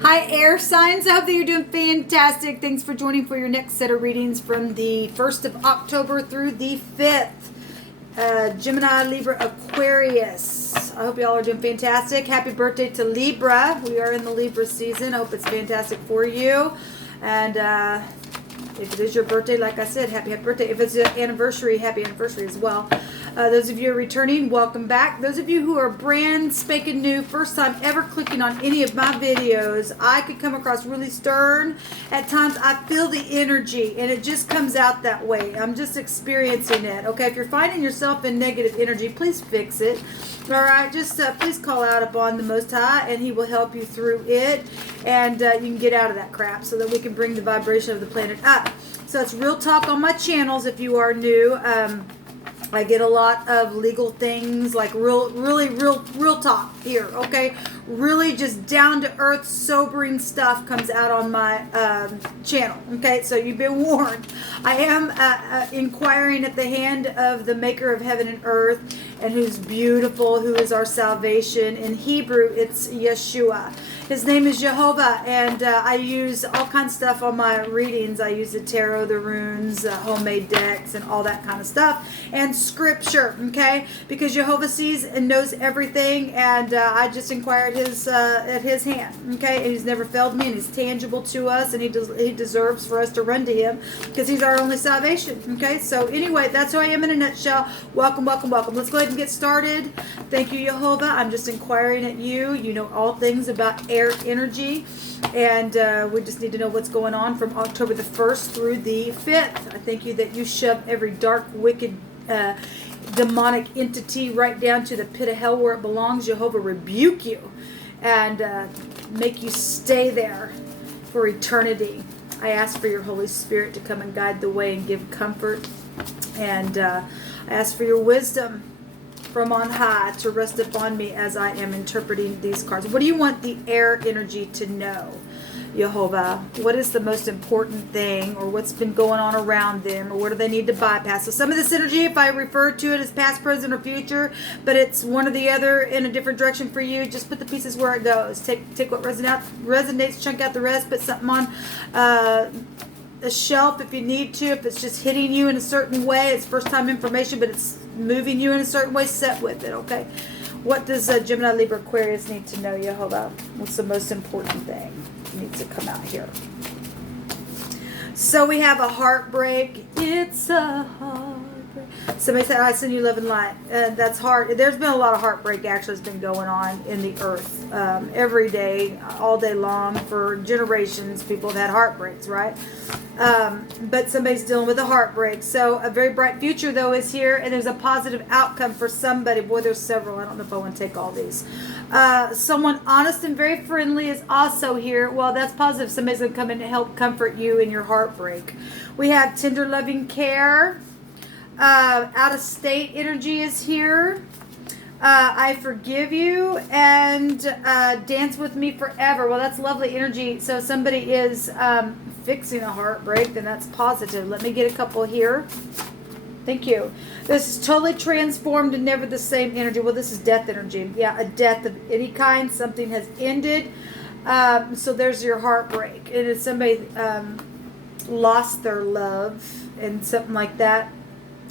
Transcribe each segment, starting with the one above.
Hi, air signs. I hope that you're doing fantastic. Thanks for joining for your next set of readings from the 1st of October through the 5th. Gemini, Libra, Aquarius. I hope y'all are doing fantastic. Happy birthday to Libra. We are in the Libra season. I hope it's fantastic for you. And if it is your birthday, like I said, happy birthday. If it's an anniversary, happy anniversary as well. Those of you who are returning, welcome back. Those of you who are brand spanking new, first time ever clicking on any of my videos, I could come across really stern. At times, I feel the energy, and it just comes out that way. I'm just experiencing it. Okay, if you're finding yourself in negative energy, please fix it. All right, just please call out upon the Most High, and He will help you through it, and you can get out of that crap so that we can bring the vibration of the planet up. So it's real talk on my channels if you are new. I get a lot of legal things, like really real talk here, okay? Really just down to earth, sobering stuff comes out on my channel, okay? So you've been warned. I am inquiring at the hand of the maker of heaven and earth, and who's beautiful, who is our salvation. In Hebrew, it's Yeshua. His name is Jehovah, and I use all kinds of stuff on my readings. I use the tarot, the runes, homemade decks, and all that kind of stuff, and scripture, okay? Because Jehovah sees and knows everything, and I just inquire at his hand, okay? And He's never failed me, and He's tangible to us, and He deserves for us to run to Him because He's our only salvation, okay? So anyway, that's who I am in a nutshell. Welcome, welcome, welcome. Let's go ahead and get started. Thank you, Jehovah. I'm just inquiring at you. You know all things about air energy, and we just need to know what's going on from October the 1st through the 5th. I thank you that you shove every dark, wicked, demonic entity right down to the pit of hell where it belongs. Jehovah rebuke you and make you stay there for eternity. I ask for your Holy Spirit to come and guide the way and give comfort, and I ask for your wisdom from on high to rest upon me as I am interpreting these cards. What do you want the air energy to know, Jehovah? What is the most important thing, or what's been going on around them, or what do they need to bypass? So some of this energy, if I refer to it as past, present, or future, but it's one or the other in a different direction for you, just put the pieces where it goes. Take what resonates, chunk out the rest, put something on a shelf if you need to. If it's just hitting you in a certain way, it's first time information, but it's moving you in a certain way, set with it, okay? What does Gemini, Libra, Aquarius need to know, Jehovah? What's the most important thing that needs to come out here? So we have a heartbreak. It's a heartbreak. Somebody said, I send you love and light. That's hard. There's been a lot of heartbreak actually has been going on in the earth. Every day, all day long, for generations, people have had heartbreaks, right? But somebody's dealing with a heartbreak. So a very bright future, though, is here, and there's a positive outcome for somebody. Boy, there's several. I don't know if I want to take all these. Someone honest and very friendly is also here. Well, that's positive. Somebody's going to come in to help comfort you in your heartbreak. We have tender, loving care. Out of state energy is here. I forgive you, and dance with me forever. Well, that's lovely energy. So somebody is fixing a heartbreak, then that's positive. Let me get a couple here. Thank you. This is totally transformed and never the same energy. Well, this is death energy. Yeah, a death of any kind. Something has ended. So there's your heartbreak. And it's somebody lost their love and something like that.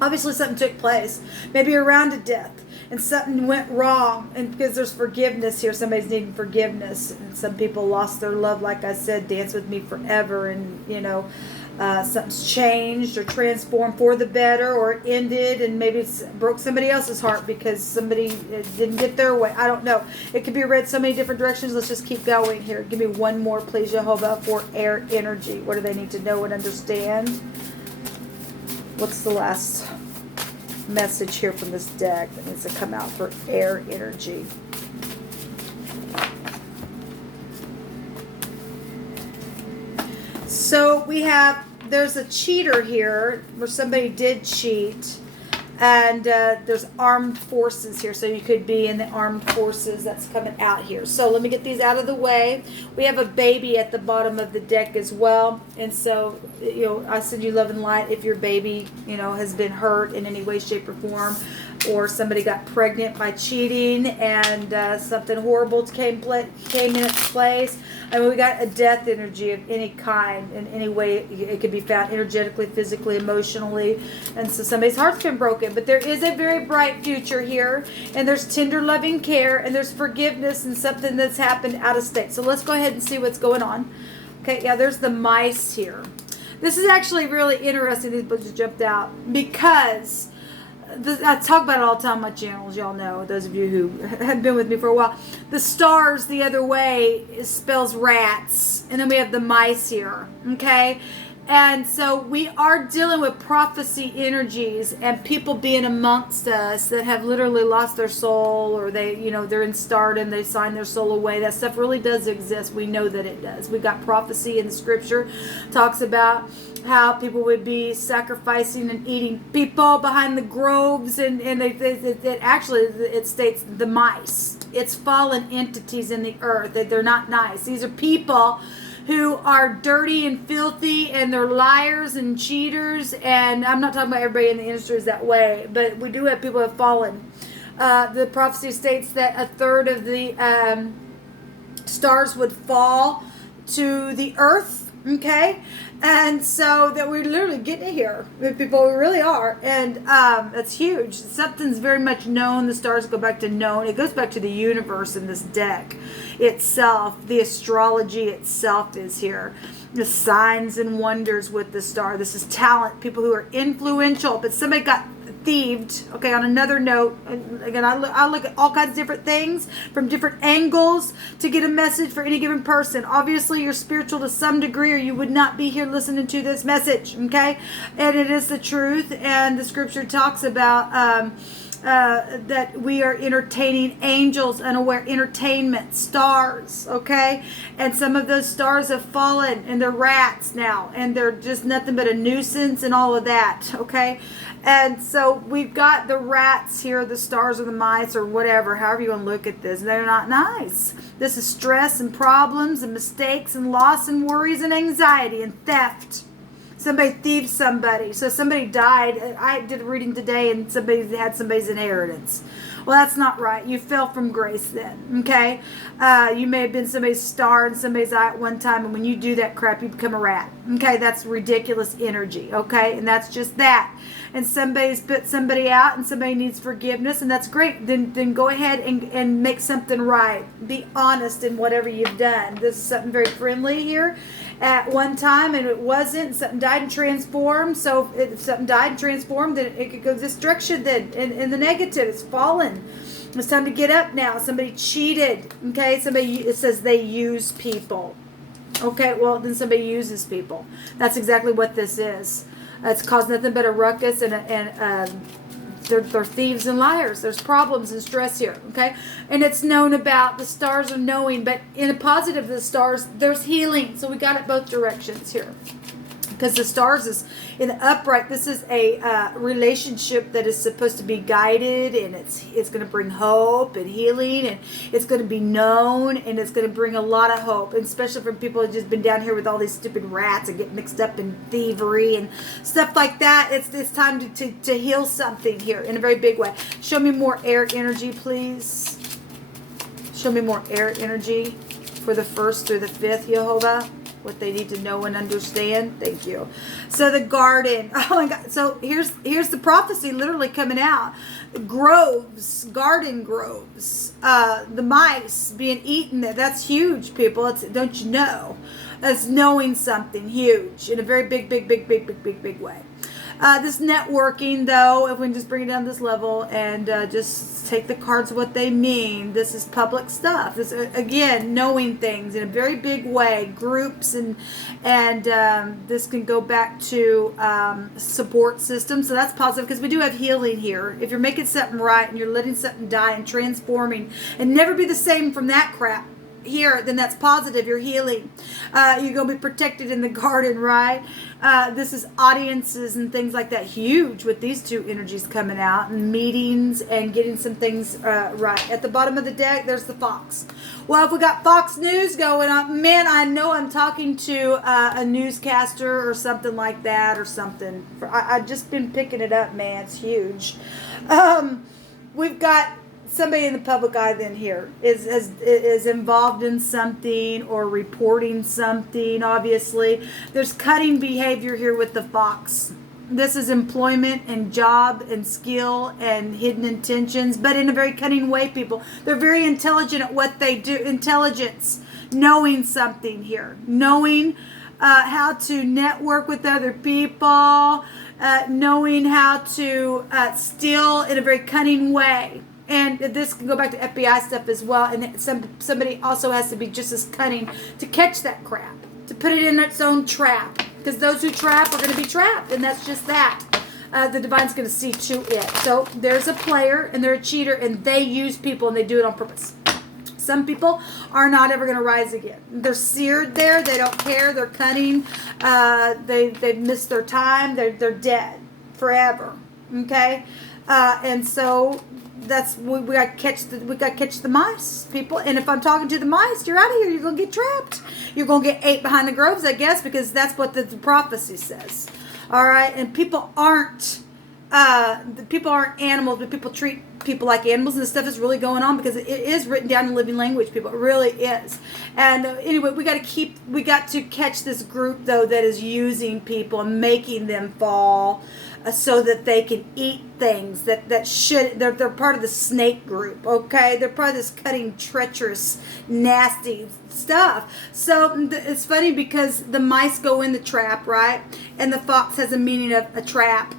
Obviously something took place, maybe around a death, and something went wrong, and because there's forgiveness here, somebody's needing forgiveness, and some people lost their love, like I said, dance with me forever, and something's changed or transformed for the better, or it ended, and maybe it's broke somebody else's heart because somebody didn't get their way. I don't know. It could be read so many different directions. Let's just keep going here. Give me one more, please, Jehovah, for air energy. What do they need to know and understand? What's the last message here from this deck that needs to come out for air energy? So we have, there's a cheater here where somebody did cheat, and there's armed forces here, so you could be in the armed forces. That's coming out here. So let me get these out of the way. We have a baby at the bottom of the deck as well, and so I send you love and light if your baby has been hurt in any way, shape, or form. or somebody got pregnant by cheating and something horrible came in its place. I mean, we got a death energy of any kind, in any way it could be found, energetically, physically, emotionally. And so somebody's heart's been broken. But there is a very bright future here. And there's tender, loving care. And there's forgiveness and something that's happened out of state. So let's go ahead and see what's going on. Okay, yeah, there's the mice here. This is actually really interesting. These books just jumped out. Because I talk about it all the time on my channels, y'all know, those of you who have been with me for a while. The stars the other way spells rats, and then we have the mice here, okay? And so we are dealing with prophecy energies and people being amongst us that have literally lost their soul, or they, you know, they're in stardom, they sign their soul away. That stuff really does exist. We know that it does. We got prophecy in the scripture, talks about how people would be sacrificing and eating people behind the groves, and it actually, it states the mice. It's fallen entities in the earth. They're not nice. These are people who are dirty and filthy, and they're liars and cheaters. And I'm not talking about everybody in the industry is that way, but we do have people who have fallen. The prophecy states that a third of the stars would fall to the earth, okay? And so that we're literally getting here with people, we really are. And that's huge. Something's very much known. The stars go back to known. It goes back to the universe in this deck itself. The astrology itself is here. The signs and wonders with the star. This is talent. People who are influential. But somebody got thieved. Okay, on another note, again, I look at all kinds of different things from different angles to get a message for any given person. Obviously, you're spiritual to some degree, or you would not be here listening to this message, okay? And it is the truth, and the scripture talks about that we are entertaining angels, unaware entertainment, stars, okay? And some of those stars have fallen, and they're rats now, and they're just nothing but a nuisance and all of that, okay? And so we've got the rats here, the stars or the mice or whatever, however you want to look at this. They're not nice. This is stress and problems and mistakes and loss and worries and anxiety and theft. Somebody thieved somebody. So somebody died. I did a reading today and somebody had somebody's inheritance. Well, that's not right. You fell from grace then, okay? You may have been somebody's star in somebody's eye at one time, and when you do that crap, you become a rat, okay? That's ridiculous energy, okay? And that's just that. And somebody's put somebody out, and somebody needs forgiveness, and that's great. Then go ahead and make something right. Be honest in whatever you've done. This is something very friendly here at one time, and it wasn't. Something died and transformed. So if something died and transformed, then it could go this direction then, in the negative. It's fallen. It's time to get up now. Somebody cheated, okay? It says they use people. Okay, well, then somebody uses people. That's exactly what this is. It's caused nothing but a ruckus, and they're thieves and liars. There's problems and stress here, okay? And it's known about, the stars are knowing, but in a positive of the stars, there's healing. So we got it both directions here. Because the stars is in the upright. This is a relationship that is supposed to be guided, and it's going to bring hope and healing, and it's going to be known, and it's going to bring a lot of hope, and especially for people who've just been down here with all these stupid rats and get mixed up in thievery and stuff like that. It's time to heal something here in a very big way. Show me more air energy, please. Show me more air energy for the 1st through the 5th, Jehovah. What they need to know and understand. Thank you. So the garden. Oh my God. So here's the prophecy literally coming out. Groves, garden groves. The mice being eaten. That's huge, people. Don't you know? That's knowing something huge in a very big way. This networking, though, if we can just bring it down this level and just take the cards what they mean. This is public stuff. This, again, knowing things in a very big way. Groups and this can go back to support systems. So that's positive because we do have healing here. If you're making something right and you're letting something die and transforming and never be the same from that crap. here, then that's positive. You're healing. You're going to be protected in the garden, right? This is audiences and things like that. Huge with these two energies coming out, and meetings and getting some things right. At the bottom of the deck, there's the Fox. Well, if we got Fox News going on, man, I know I'm talking to a newscaster or something like that or something. I've just been picking it up, man. It's huge. We've got somebody in the public eye then here is involved in something or reporting something. Obviously, there's cutting behavior here with the Fox. This is employment and job and skill and hidden intentions, but in a very cunning way, people. They're very intelligent at what they do. Intelligence, knowing something here, knowing how to network with other people, knowing how to steal in a very cunning way. And this can go back to FBI stuff as well. And somebody also has to be just as cunning to catch that crap, to put it in its own trap. Because those who trap are going to be trapped. And that's just that. The Divine's going to see to it. So there's a player and they're a cheater and they use people and they do it on purpose. Some people are not ever going to rise again. They're seared there. They don't care. They're cunning. They've missed their time. They're dead forever. Okay? And so that's we got to catch the mice, people. And if I'm talking to the mice, you're out of here. You're gonna get trapped. You're gonna get ate behind the groves, I guess, because that's what the prophecy says. All right, and people aren't animals, but people treat people like animals, and this stuff is really going on because it is written down in living language, people. It really is. And anyway, we got to catch this group though that is using people and making them fall. So that they can eat things they're part of the snake group, okay? They're part of this cutting, treacherous, nasty stuff. So it's funny because the mice go in the trap, right? And the fox has a meaning of a trap.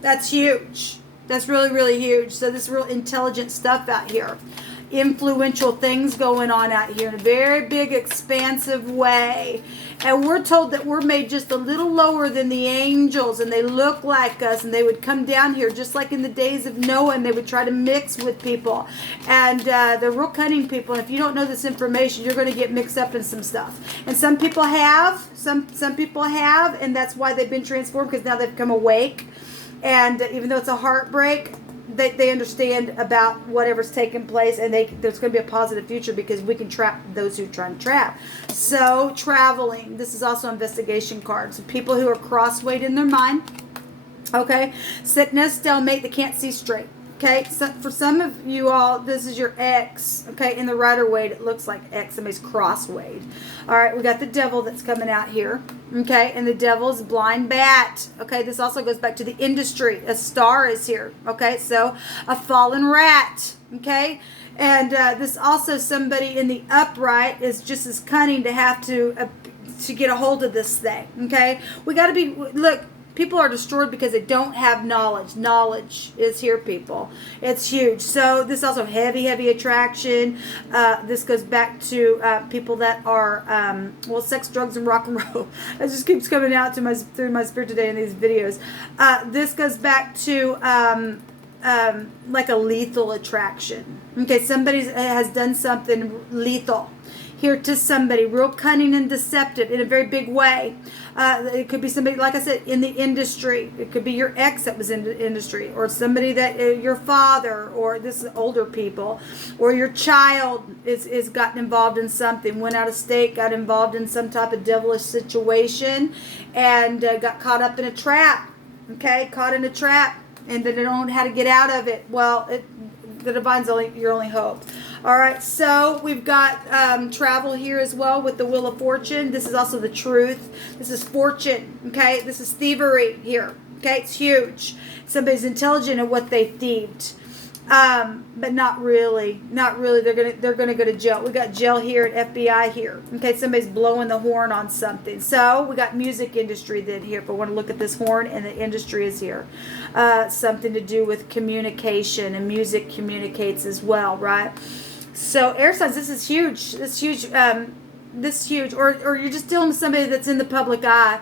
That's huge. That's really, really huge. So this real intelligent stuff out here. Influential things going on out here in a very big, expansive way. And we're told that we're made just a little lower than the angels, and they look like us, and they would come down here just like in the days of Noah, and they would try to mix with people. And they're real cunning people. And if you don't know this information, you're going to get mixed up in some stuff. And some people have, some people have, and that's why they've been transformed, because now they've become awake. And even though it's a heartbreak, they understand about whatever's taking place, and there's going to be a positive future because we can trap those who try to trap. So traveling, this is also investigation cards. So people who are cross-weighted in their mind, okay, sickness, stalemate, they can't see straight. Okay, so for some of you all, this is your ex. Okay, in the Rider-Waite, it looks like X. Somebody's cross-weighted. All right, we got the devil that's coming out here. Okay, and the devil's blind bat. Okay, this also goes back to the industry. A star is here. Okay, so a fallen rat. Okay, and this also somebody in the upright is just as cunning to have to get a hold of this thing. Okay, we got to be, look. People are destroyed because they don't have knowledge. Knowledge is here, people. It's huge. So this also heavy, heavy attraction. This goes back to people that are, sex, drugs, and rock and roll. It just keeps coming out to through my spirit today in these videos. This goes back to like a lethal attraction. Okay, somebody has done something lethal here to somebody, real cunning and deceptive in a very big way. It could be somebody, like I said, in the industry. It could be your ex that was in the industry, or somebody that your father, or this is older people, or your child is gotten involved in something, went out of state, got involved in some type of devilish situation, and got caught up in a trap. Okay, caught in a trap, and they don't know how to get out of it. Well, the Divine's your only hope. All right, so we've got travel here as well with the Wheel of Fortune. This is also the truth. This is fortune, okay? This is thievery here, okay? It's huge. Somebody's intelligent at what they thieved, but not really. Not really. They're gonna go to jail. We got jail here at FBI here, okay? Somebody's blowing the horn on something. So we got music industry then here. If I want to look at this horn, and the industry is here. Something to do with communication, and music communicates as well, right? So air signs, this is huge. This is huge. Or you're just dealing with somebody that's in the public eye.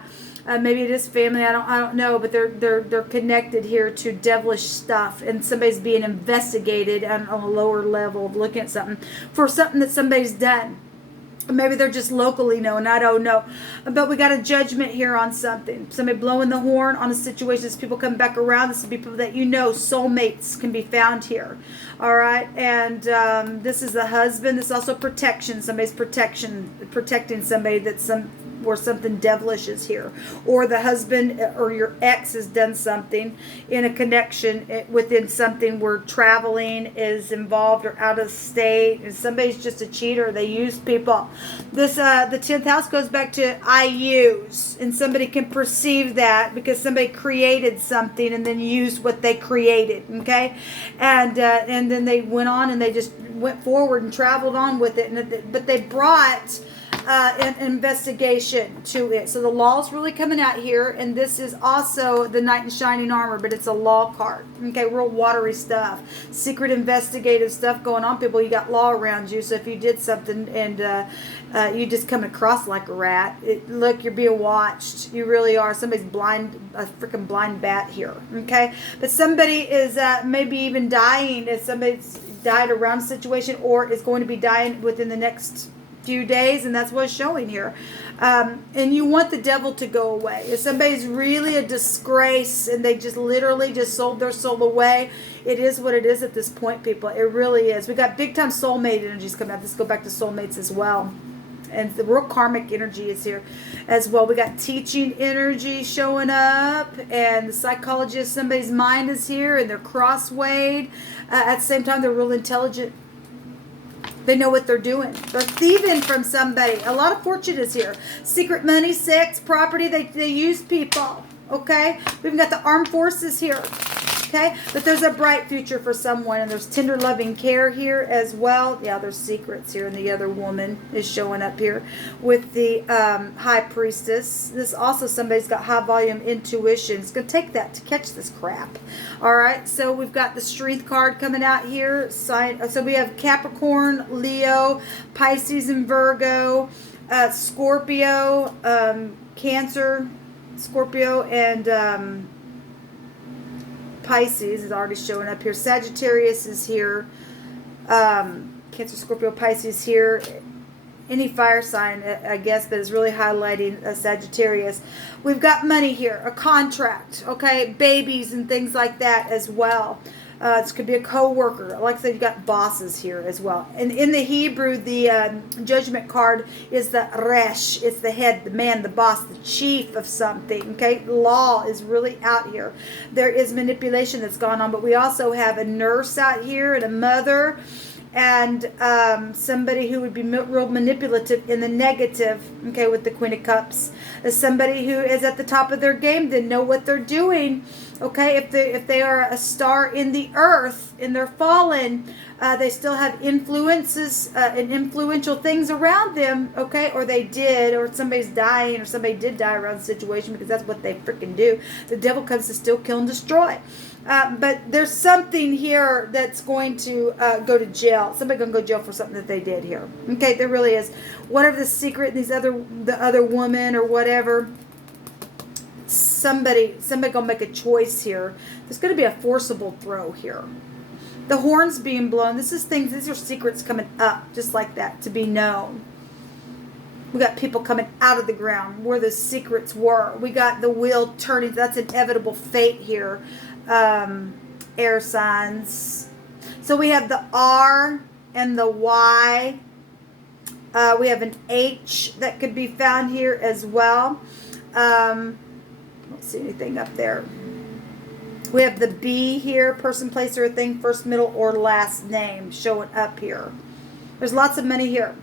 Maybe it is family. I don't know, but they're connected here to devilish stuff, and somebody's being investigated on a lower level of looking at something for something that somebody's done. Maybe they're just locally known. I don't know. But we got a judgment here on something. Somebody blowing the horn on a situation. As people come back around, this will be people that you know. Soulmates can be found here. All right. And this is the husband. This is also protection. Somebody's protecting somebody where something devilish is here. Or the husband or your ex has done something in a connection within something where traveling is involved or out of state. And somebody's just a cheater. They use people. This the 10th house goes back to I use. And somebody can perceive that because somebody created something and then used what they created. Okay? And then they went on and they just went forward and traveled on with it. But they brought an investigation to it. So the law is really coming out here, and this is also the knight in shining armor, but it's a law card. Okay, real watery stuff, secret investigative stuff going on. People, you got law around you, so if you did something and you just come across like a rat, look, you're being watched. You really are. Somebody's blind, a freaking blind bat here. Okay, but somebody is maybe even dying. If somebody's died around a situation or is going to be dying within the next few days, and that's what's showing here. And you want the devil to go away. If somebody's really a disgrace and they just literally just sold their soul away, it is what it is at this point, people. It really is. We got big time soulmate energies coming out. Let's go back to soulmates as well. And the real karmic energy is here as well. We got teaching energy showing up, and the psychology of somebody's mind is here, and they're crosswayed. At the same time, they're real intelligent. They know what they're doing. They're thieving from somebody. A lot of fortune is here. Secret money, sex, property. They use people. Okay? We've got the armed forces here. Okay? But there's a bright future for someone. And there's tender loving care here as well. Yeah, there's secrets here. And the other woman is showing up here with the high priestess. This also, somebody's got high volume intuition. It's going to take that to catch this crap. All right, so we've got the strength card coming out here. So we have Capricorn, Leo, Pisces, and Virgo, Scorpio, Cancer, Scorpio, and Pisces is already showing up here. Sagittarius is here. Cancer, Scorpio, Pisces here. Any fire sign, I guess, but it's really highlighting Sagittarius. We've got money here, a contract, okay, babies and things like that as well. This could be a co-worker. Like I said, you got bosses here as well. And in the Hebrew, the judgment card is the resh. It's the head, the man, the boss, the chief of something, okay? Law is really out here. There is manipulation that's gone on, but we also have a nurse out here and a mother, and somebody who would be real manipulative in the negative, okay, with the Queen of Cups. As somebody who is at the top of their game, they know what they're doing, okay? If they are a star in the earth and they're fallen, they still have influences and influential things around them, okay? Or they did, or somebody's dying, or somebody did die around the situation, because that's what they freaking do. The devil comes to steal, kill, and destroy. But there's something here that's going to go to jail. Somebody going to go to jail for something that they did here. Okay, there really is. Whatever the secret, the other woman or whatever, somebody going to make a choice here. There's going to be a forcible throw here. The horns being blown. These are secrets coming up just like that to be known. We got people coming out of the ground where the secrets were. We got the wheel turning. That's inevitable fate here. Air signs. So we have the R and the Y. We have an H that could be found here as well. I don't see anything up there. We have the B here, person, place, or a thing, first, middle, or last name showing up here. There's lots of money here.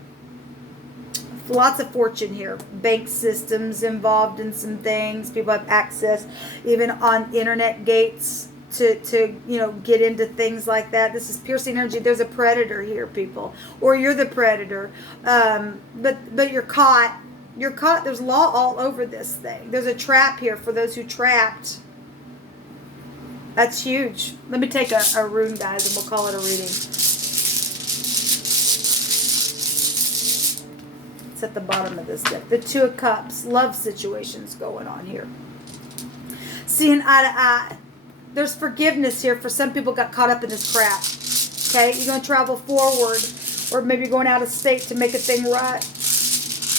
Lots of fortune here. Bank systems involved in some things. People have access even on internet gates to get into things like that. This is piercing energy. There's a predator here, people. Or you're the predator. But you're caught. You're caught. There's law all over this thing. There's a trap here for those who trapped. That's huge. Let me take a rune, guys, and we'll call it a reading. It's at the bottom of this deck. The Two of Cups. Love situations going on here. Seeing eye to eye. There's forgiveness here for some people got caught up in this crap. Okay? You're going to travel forward. Or maybe you're going out of state to make a thing right.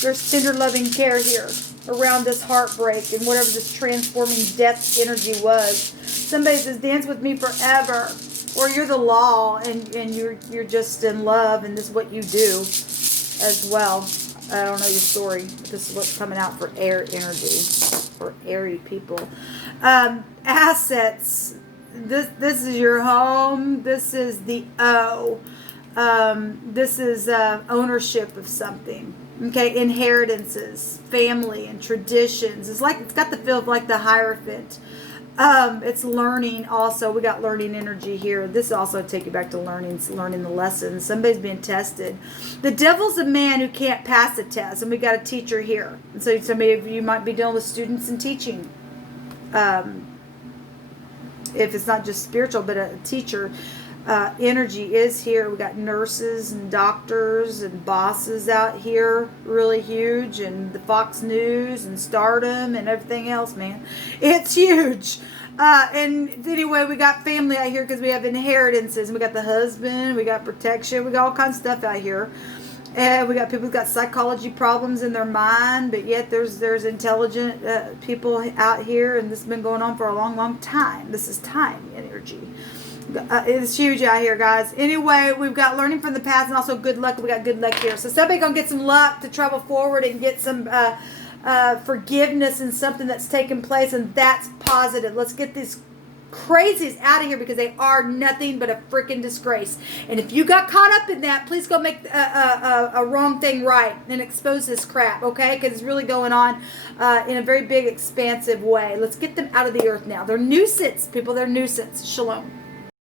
There's tender loving care here around this heartbreak and whatever this transforming death energy was. Somebody says, dance with me forever. Or you're the law and you're just in love and this is what you do as well. I don't know your story, but this is what's coming out for air energy, for airy people. Assets. This is your home. This is the O. This is ownership of something. Okay, inheritances, family, and traditions. It's got the feel of like the Hierophant. It's learning also. We got learning energy here. This also take you back to learning the lessons. Somebody's being tested. The Devil's a man who can't pass a test, and we got a teacher here. And so somebody of you might be dealing with students and teaching. If it's not just spiritual, but a teacher. Energy is here. We got nurses and doctors and bosses out here, really huge, and the Fox News and Stardom and everything else, man. It's huge. And anyway, we got family out here because we have inheritances. We got the husband, we got protection, we got all kinds of stuff out here. And we got people who've got psychology problems in their mind, but yet there's intelligent people out here, and this has been going on for a long, long time. This is time energy. It's huge out here, guys. Anyway, we've got learning from the past and also good luck. We got good luck here. So somebody gonna get some luck to travel forward and get some forgiveness in something that's taken place, and that's positive. Let's get these crazies out of here because they are nothing but a freaking disgrace. And if you got caught up in that, please go make a wrong thing right and expose this crap, okay? Because it's really going on in a very big, expansive way. Let's get them out of the earth now. They're nuisance, people. They're nuisance. Shalom.